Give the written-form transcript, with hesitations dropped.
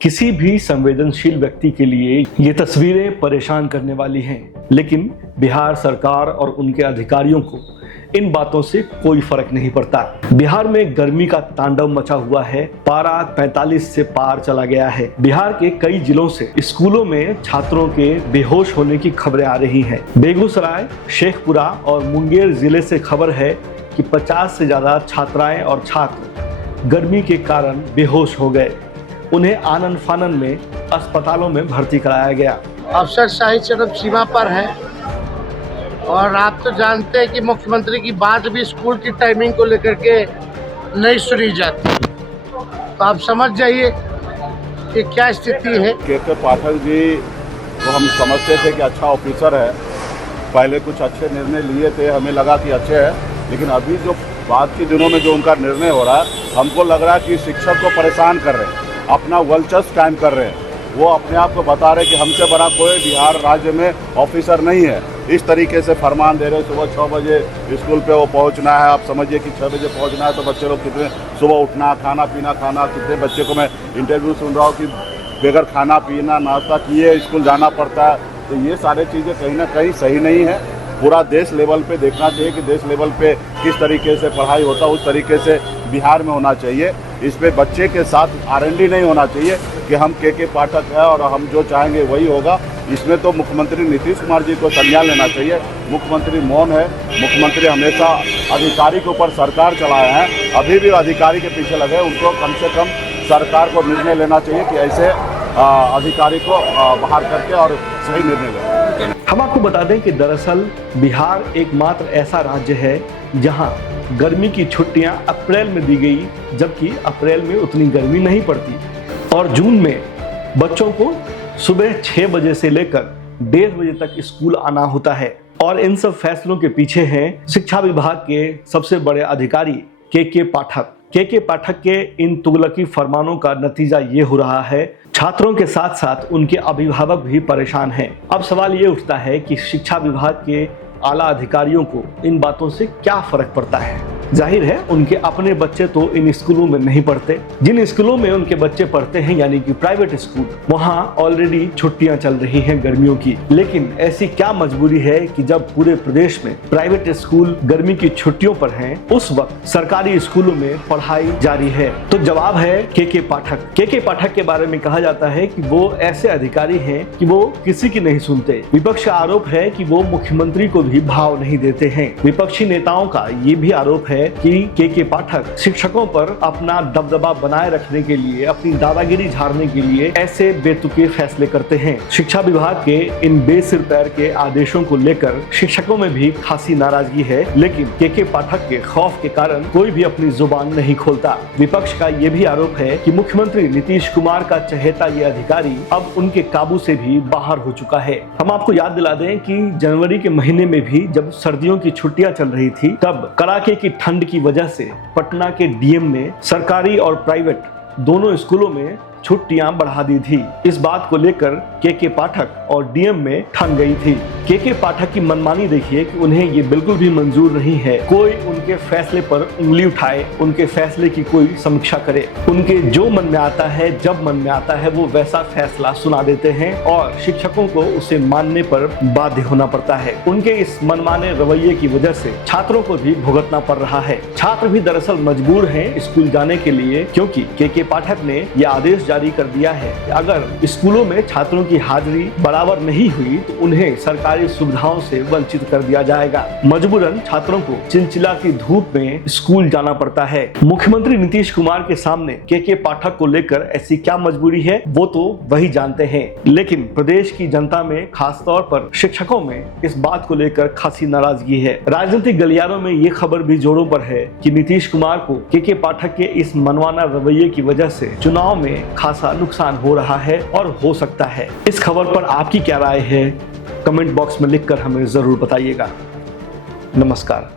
किसी भी संवेदनशील व्यक्ति के लिए ये तस्वीरें परेशान करने वाली हैं, लेकिन बिहार सरकार और उनके अधिकारियों को इन बातों से कोई फर्क नहीं पड़ता। बिहार में गर्मी का तांडव मचा हुआ है। पारा 45 से पार चला गया है। बिहार के कई जिलों से स्कूलों में छात्रों के बेहोश होने की खबरें आ रही हैं। बेगूसराय, शेखपुरा और मुंगेर जिले से खबर है कि 50 से ज्यादा छात्राएं और छात्र गर्मी के कारण बेहोश हो गए। उन्हें आनन फानन में अस्पतालों में भर्ती कराया गया। अफसरशाही चरम सीमा पर है और आप तो जानते हैं कि मुख्यमंत्री की बात भी स्कूल की टाइमिंग को लेकर के नहीं सुनी जाती, तो आप समझ जाइए कि क्या स्थिति है। के पाठक जी को हम समझते थे कि अच्छा ऑफिसर है, पहले कुछ अच्छे निर्णय लिए थे, हमें लगा कि अच्छे हैं, लेकिन अभी जो बाद के दिनों में जो उनका निर्णय हो रहा है, हमको लग रहा है कि शिक्षक को परेशान कर रहे हैं, अपना वर्चस्व कायम कर रहे हैं। वो अपने आप को बता रहे कि हमसे बड़ा कोई बिहार राज्य में ऑफिसर नहीं है। इस तरीके से फरमान दे रहे, सुबह 6 बजे स्कूल पे वो पहुंचना है। आप समझिए कि 6 बजे पहुंचना है तो बच्चे लोग कितने सुबह उठना, खाना पीना खाना, कितने बच्चे को मैं इंटरव्यू सुन रहा हूँ कि बगैर खाना पीना नाश्ता किए स्कूल जाना पड़ता है। तो ये सारी चीज़ें कहीं ना कहीं सही नहीं है। पूरा देश लेवल पे देखना चाहिए कि देश लेवल पे किस तरीके से पढ़ाई होता है, उस तरीके से बिहार में होना चाहिए। इस पे बच्चे के साथ आरएनडी नहीं होना चाहिए कि हम के पाठक है और हम जो चाहेंगे वही होगा। इसमें तो मुख्यमंत्री नीतीश कुमार जी को संज्ञान लेना चाहिए। मुख्यमंत्री मौन है। मुख्यमंत्री हमेशा अधिकारी के ऊपर सरकार चलाए हैं, अभी भी अधिकारी के पीछे लगे। उनको कम से कम सरकार को निर्णय लेना चाहिए कि ऐसे अधिकारी को बाहर करके और सही निर्णय लें। हम आपको बता दें कि दरअसल बिहार एकमात्र ऐसा राज्य है जहां गर्मी की छुट्टियां अप्रैल में दी गई, जबकि अप्रैल में उतनी गर्मी नहीं पड़ती और जून में बच्चों को सुबह 6 बजे से लेकर 1:30 बजे तक स्कूल आना होता है। और इन सब फैसलों के पीछे हैं शिक्षा विभाग के सबसे बड़े अधिकारी के पाठक। के पाठक के इन तुगलकी फरमानों का नतीजा ये हो रहा है, छात्रों के साथ साथ उनके अभिभावक भी परेशान हैं। अब सवाल ये उठता है कि शिक्षा विभाग के आला अधिकारियों को इन बातों से क्या फर्क पड़ता है। जाहिर है उनके अपने बच्चे तो इन स्कूलों में नहीं पढ़ते। जिन स्कूलों में उनके बच्चे पढ़ते हैं यानी कि प्राइवेट स्कूल, वहां ऑलरेडी छुट्टियां चल रही हैं गर्मियों की। लेकिन ऐसी क्या मजबूरी है कि जब पूरे प्रदेश में प्राइवेट स्कूल गर्मी की छुट्टियों पर हैं, उस वक्त सरकारी स्कूलों में पढ़ाई जारी है। तो जवाब है के पाठक। के पाठक के बारे में कहा जाता है कि वो ऐसे अधिकारी हैं कि वो किसी की नहीं सुनते। विपक्ष का आरोप है कि वो मुख्यमंत्री को भी भाव नहीं देते हैं। विपक्षी नेताओं का ये भी आरोप है कि के पाठक शिक्षकों पर अपना दबदबा बनाए रखने के लिए, अपनी दादागिरी झाड़ने के लिए ऐसे बेतुके फैसले करते हैं। शिक्षा विभाग के इन बेसिर पैर के आदेशों को लेकर शिक्षकों में भी खासी नाराजगी है, लेकिन के पाठक के खौफ के कारण कोई भी अपनी जुबान नहीं खोलता। विपक्ष का ये भी आरोप है कि मुख्यमंत्री नीतीश कुमार का चहेता ये अधिकारी अब उनके काबू से भी बाहर हो चुका है। हम आपको याद दिला दें कि जनवरी के महीने में भी जब सर्दियों की छुट्टियां चल रही थी, तब कड़ाके की ठंड की वजह से पटना के डीएम ने सरकारी और प्राइवेट दोनों स्कूलों में छुट्टियां बढ़ा दी थी। इस बात को लेकर के पाठक और डीएम में ठन गई थी। के पाठक की मनमानी देखिए कि उन्हें ये बिल्कुल भी मंजूर नहीं है कोई उनके फैसले पर उंगली उठाए, उनके फैसले की कोई समीक्षा करे। उनके जो मन में आता है, जब मन में आता है, वो वैसा फैसला सुना देते हैं और शिक्षकों को उसे मानने पर बाध्य होना पड़ता है। उनके इस मनमाने रवैये की वजह से छात्रों को भी भुगतना पड़ रहा है। छात्र भी दरअसल मजबूर हैं स्कूल जाने के लिए, क्योंकि के पाठक ने यह आदेश जारी कर दिया है कि अगर स्कूलों में छात्रों की हाजिरी बराबर नहीं हुई तो उन्हें सरकारी सुविधाओं से वंचित कर दिया जाएगा। मजबूरन छात्रों को चिलचिलाती धूप में स्कूल जाना पड़ता है। मुख्यमंत्री नीतीश कुमार के सामने के पाठक को लेकर ऐसी क्या मजबूरी है, वो तो वही जानते हैं। लेकिन प्रदेश की जनता में, खासतौर पर शिक्षकों में इस बात को लेकर खासी नाराजगी है। राजनीतिक गलियारों में ये खबर भी जोरों पर है कि नीतीश कुमार को के पाठक के इस मनमाना रवैये की वजह से चुनाव में खासा नुकसान हो रहा है और हो सकता है। इस खबर पर आपकी क्या राय है, कमेंट बॉक्स में लिखकर हमें जरूर बताइएगा। नमस्कार।